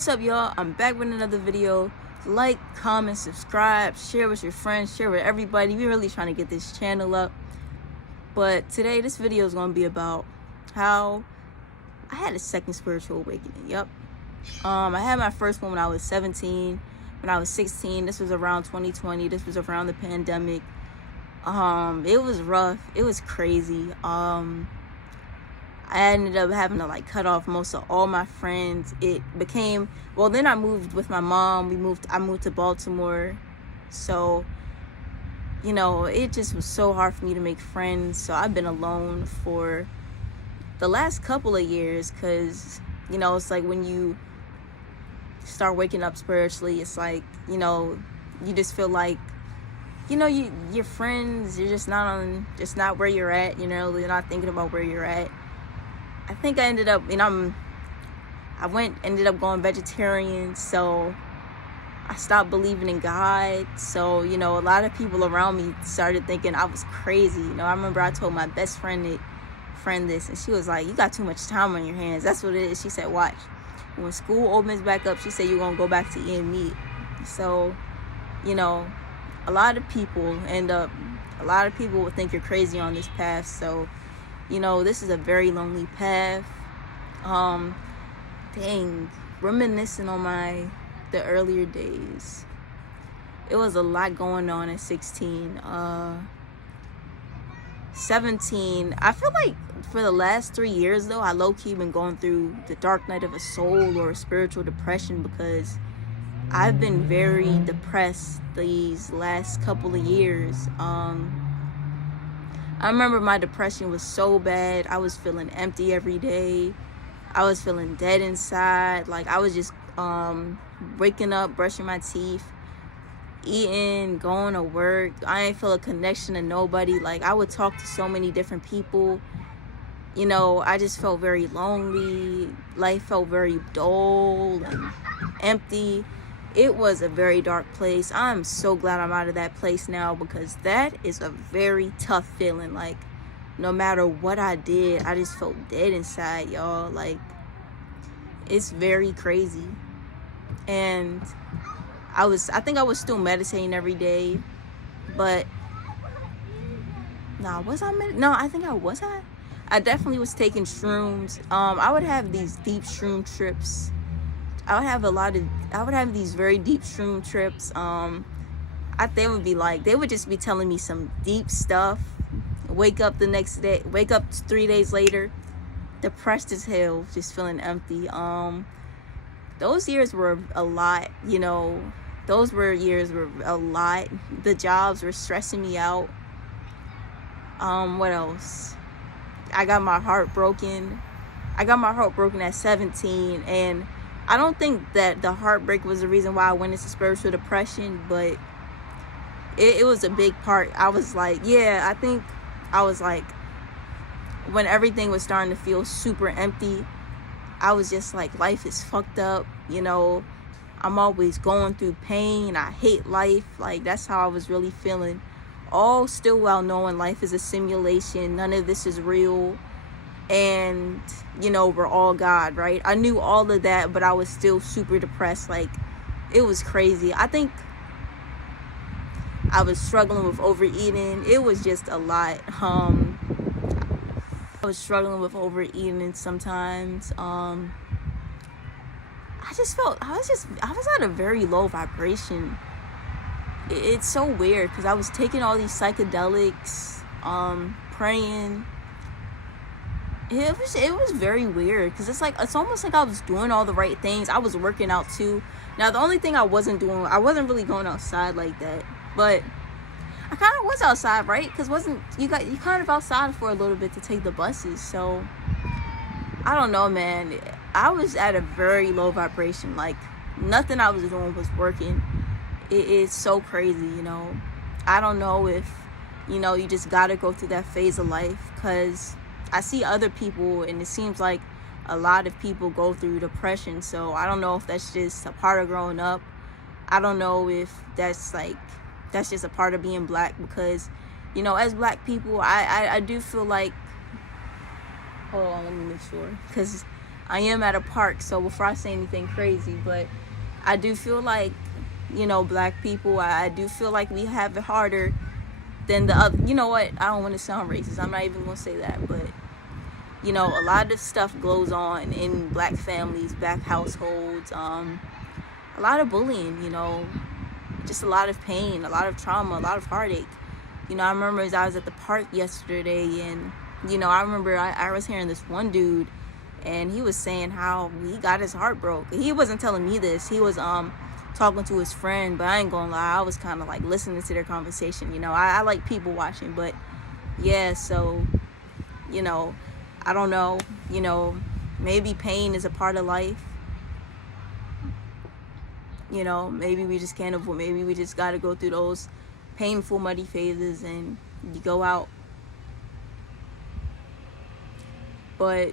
What's up, y'all? I'm back with another video. Like, comment, subscribe, share with your friends, share with everybody. We're really trying to get this channel up. But today, this video is going to be about how I had a second spiritual awakening. Yep. I had my first one when I was 17. When I was 16, this was around 2020. This was around the pandemic. It was rough. It was crazy. I ended up having to cut off most of all my friends. It became, well, then I moved with my mom. I moved to Baltimore. So, it just was so hard for me to make friends. So I've been alone for the last couple of years because, it's like when you start waking up spiritually, it's like, you just feel like, your friends, you're just not where you're at, you're not thinking about where you're at. I think I ended up, ended up going vegetarian, so I stopped believing in God. So, a lot of people around me started thinking I was crazy. I remember I told my best friend this, and she was like, "You got too much time on your hands." That's what it is. She said, "Watch. When school opens back up," she said, "you're going to go back to eating meat." So, a lot of people will think you're crazy on this path. So, this is a very lonely path. Reminiscing on the earlier days. It was a lot going on at 16. 17, I feel like for the last 3 years though, I low-key been going through the dark night of a soul or a spiritual depression because I've been very depressed these last couple of years. I remember my depression was so bad. I was feeling empty every day. I was feeling dead inside. Like I was just waking up, brushing my teeth, eating, going to work. I ain't feel a connection to nobody. Like I would talk to so many different people. I just felt very lonely. Life felt very dull and empty. It was a very dark place. I'm so glad I'm out of that place now because that is a very tough feeling. Like, no matter what I did, I just felt dead inside, y'all. Like, it's very crazy. And I think I was still meditating every day, but no, I think I was. I definitely was taking shrooms. I would have these deep shroom trips. I would have these very deep shroom trips. They would just be telling me some deep stuff. Wake up 3 days later, depressed as hell, just feeling empty. Those years were a lot, those years were a lot. The jobs were stressing me out. What else? I got my heart broken. At 17, and I don't think that the heartbreak was the reason why I went into spiritual depression, but it was a big part. I think I was like, when everything was starting to feel super empty, I was just like, life is fucked up, I'm always going through pain. I hate life. Like, that's how I was really feeling. All still while knowing life is a simulation. None of this is real. And, we're all God, right? I knew all of that, but I was still super depressed. Like, it was crazy. I think I was struggling with overeating. It was just a lot. I was struggling with overeating sometimes. I was at a very low vibration. It's so weird because I was taking all these psychedelics, praying. It was very weird because it's almost like I was doing all the right things. I was working out too. Now the only thing I wasn't really going outside like that, but I kind of was outside, right? Because you kind of outside for a little bit to take the buses. So I don't know, man. I was at a very low vibration. Like, nothing I was doing was working. It's so crazy, I don't know if you just gotta go through that phase of life, because I see other people and it seems like a lot of people go through depression. So I don't know if that's just a part of growing up. I don't know if that's just a part of being black, because as black people, I do feel like, hold on, let me make sure, because I am at a park, so before I say anything crazy, but I do feel like, black people, I do feel like we have it harder than the other. You know what? I don't want to sound racist. I'm not even going to say that, but a lot of stuff goes on in black families, black households. A lot of bullying, just a lot of pain, a lot of trauma, a lot of heartache. I remember as I was at the park yesterday, and I remember I was hearing this one dude, and he was saying how he got his heart broke. He wasn't telling me this. He was talking to his friend, but I ain't gonna lie, I was kind of like listening to their conversation. I like people watching, but yeah, so I don't know, maybe pain is a part of life. Maybe we just can't avoid, maybe we just got to go through those painful, muddy phases and you go out. But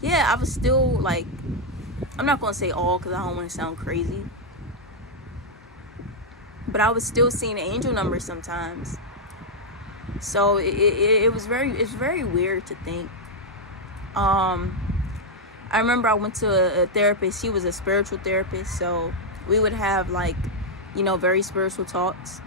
yeah, I was still like, I'm not going to say all because I don't want to sound crazy, but I was still seeing the angel numbers sometimes. So it's very weird to think. I remember I went to a therapist. She was a spiritual therapist, so we would have like, very spiritual talks.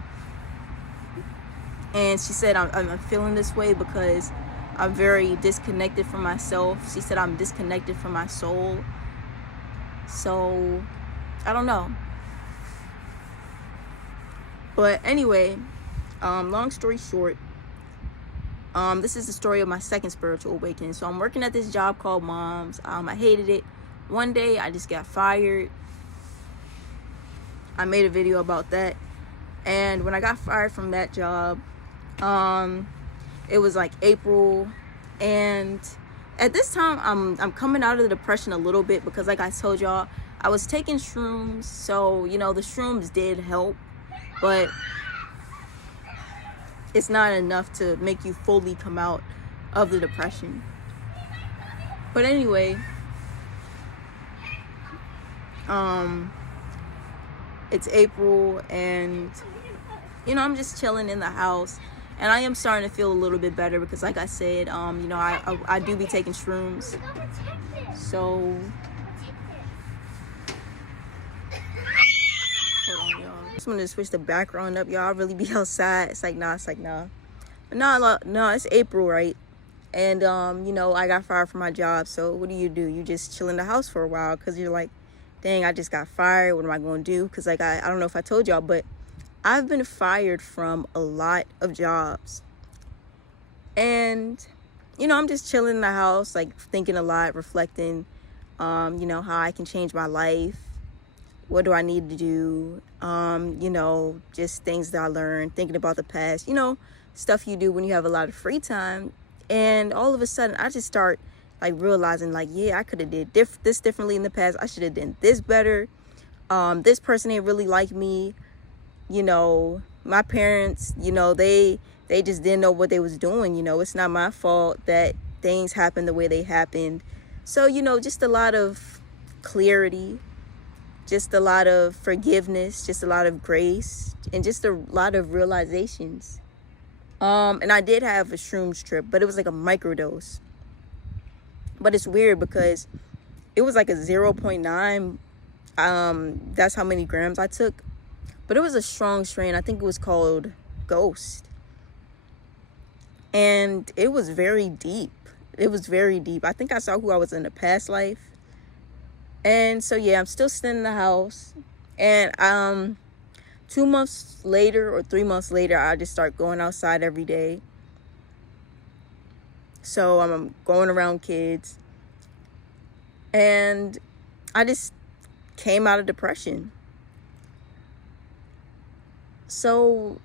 And she said, I'm feeling this way because I'm very disconnected from myself. She said I'm disconnected from my soul. So I don't know. But anyway, long story short, this is the story of my second spiritual awakening. So I'm working at this job called Moms. I hated it. One day I just got fired. I made a video about that. And when I got fired from that job, it was like April. And at this time, I'm coming out of the depression a little bit because, like I told y'all, I was taking shrooms. So, the shrooms did help. But it's not enough to make you fully come out of the depression. But anyway, it's April, and I'm just chilling in the house, and I am starting to feel a little bit better because, like I said, I do be taking shrooms. So hold on, y'all. I just want to switch the background up, y'all. I really be outside. It's like nah. But no, it's April, right? And I got fired from my job. So what do? You just chill in the house for a while because you're like, dang, I just got fired. What am I going to do? Because like I don't know if I told y'all, but I've been fired from a lot of jobs. And I'm just chilling in the house, like thinking a lot, reflecting, how I can change my life. What do I need to do? Just things that I learned, thinking about the past, stuff you do when you have a lot of free time. And all of a sudden, I just start like realizing like, yeah, I could have did this differently in the past. I should have done this better. This person ain't really like me. My parents, they just didn't know what they was doing. It's not my fault that things happened the way they happened. So, just a lot of clarity, just a lot of forgiveness, just a lot of grace, and just a lot of realizations. And I did have a shrooms trip, but it was like a microdose. But it's weird because it was like a 0.9. That's how many grams I took. But it was a strong strain. I think it was called Ghost. And it was very deep. It was very deep. I think I saw who I was in a past life. And so, yeah, I'm still sitting in the house. And 2 months later or 3 months later, I just start going outside every day. So I'm going around kids. And I just came out of depression. So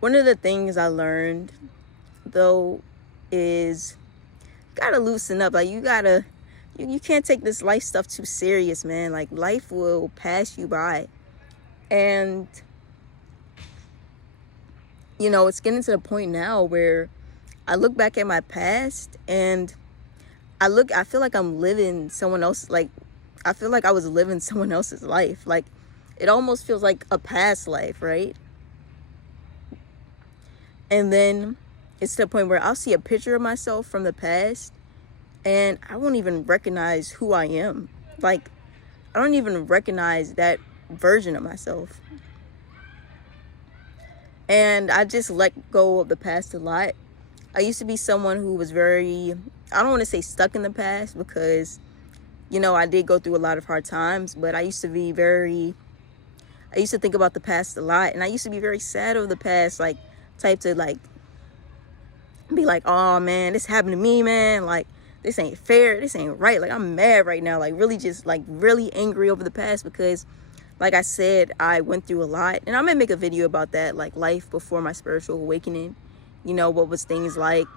one of the things I learned, though, is you gotta loosen up. Like, you can't take this life stuff too serious, man. Like, life will pass you by. And, it's getting to the point now where I look back at my past and I feel like I'm living someone else. Like, I feel like I was living someone else's life. Like, it almost feels like a past life, right? And then It's to the point where I'll see a picture of myself from the past and I won't even recognize who I am. Like, I don't even recognize that version of myself. And I just let go of the past a lot. I used to be someone who was very, I don't want to say stuck in the past, because, you know, I did go through a lot of hard times, but I used to think about the past a lot, and I used to be very sad of the past, like, type to, like, be like, oh man, this happened to me, man, like, this ain't fair, this ain't right, like, I'm mad right now, like, really just, like, really angry over the past, because, like I said, I went through a lot, and I'm gonna make a video about that, like, life before my spiritual awakening, you know, what was things like,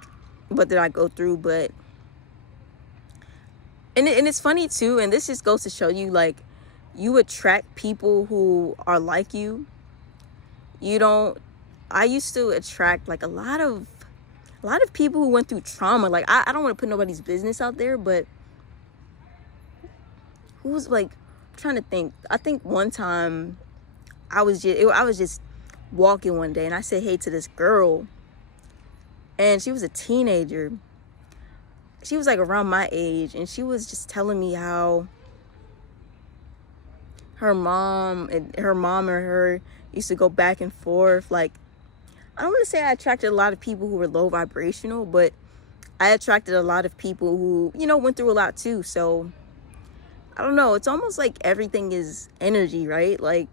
what did I go through, but, and it's funny too, and this just goes to show you, like, you attract people who are like you. You don't, I used to attract, like, a lot of people who went through trauma. Like, I don't want to put nobody's business out there, but who was, like, I'm trying to think. I think one time I was just walking one day, and I said hey to this girl, and she was a teenager. She was like around my age, and she was just telling me how her mom and her used to go back and forth. Like, I don't want to say I attracted a lot of people who were low vibrational, but I attracted a lot of people who, you know, went through a lot too. So I don't know, it's almost like everything is energy, right? Like,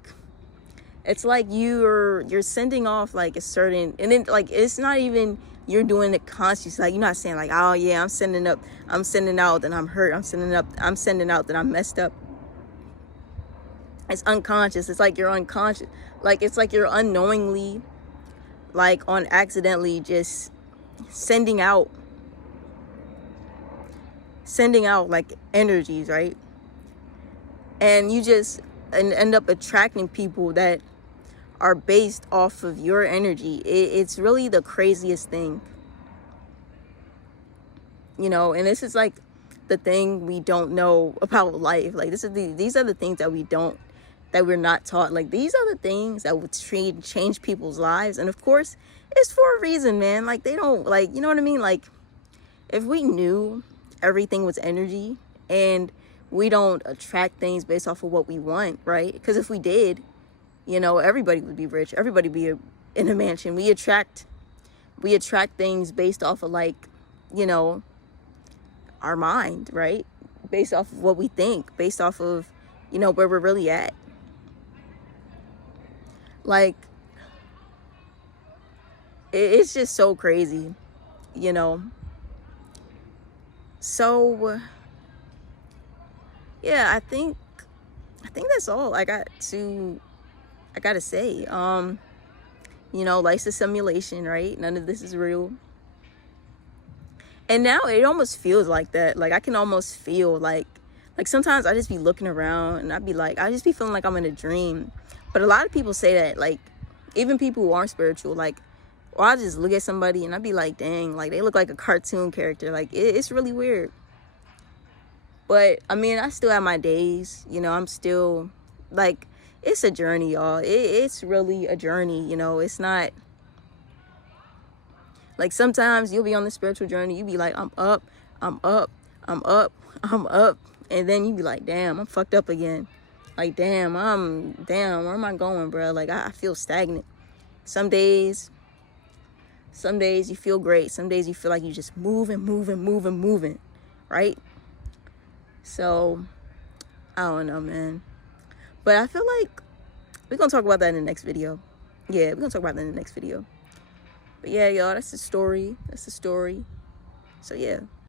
it's like you're sending off like a certain, and then, like, it's not even you're doing it consciously. Like, you're not saying like, oh yeah, I'm sending out that I'm hurt, I'm sending out that I'm messed up. It's unconscious. It's like you're unconscious, like, it's like you're unknowingly, like, on accidentally just sending out like energies, right? And you just end up attracting people that are based off of your energy. It's really the craziest thing, you know. And this is like the thing we don't know about life. Like, these are the things that we're not taught. Like, these are the things that would change people's lives. And of course, it's for a reason, man. Like, they don't, like, you know what I mean? Like, if we knew everything was energy and we don't attract things based off of what we want, right? Because if we did, you know, everybody would be rich. Everybody would be in a mansion. We attract things based off of, like, you know, our mind, right? Based off of what we think, based off of, you know, where we're really at. Like, it's just so crazy, you know. So yeah, I think that's all I got to say. You know, life's a simulation, right? None of this is real. And now it almost feels like that. Like, I can almost feel like sometimes I just be looking around and I just be feeling like I'm in a dream. But a lot of people say that, like, even people who aren't spiritual, like, or I just look at somebody and I'd be like, dang, like, they look like a cartoon character. Like, it's really weird. But I mean, I still have my days, you know. I'm still, like, it's a journey, y'all. It's really a journey, you know. It's not like, sometimes you'll be on the spiritual journey, you be like, I'm up, I'm up, I'm up, I'm up, and then you be like, damn, I'm fucked up again. Like, damn, where am I going, bro? Like, I feel stagnant. Some days you feel great. Some days you feel like you just moving, right? So, I don't know, man. But I feel like we're going to talk about that in the next video. Yeah, we're going to talk about that in the next video. But yeah, y'all, that's the story. So, yeah.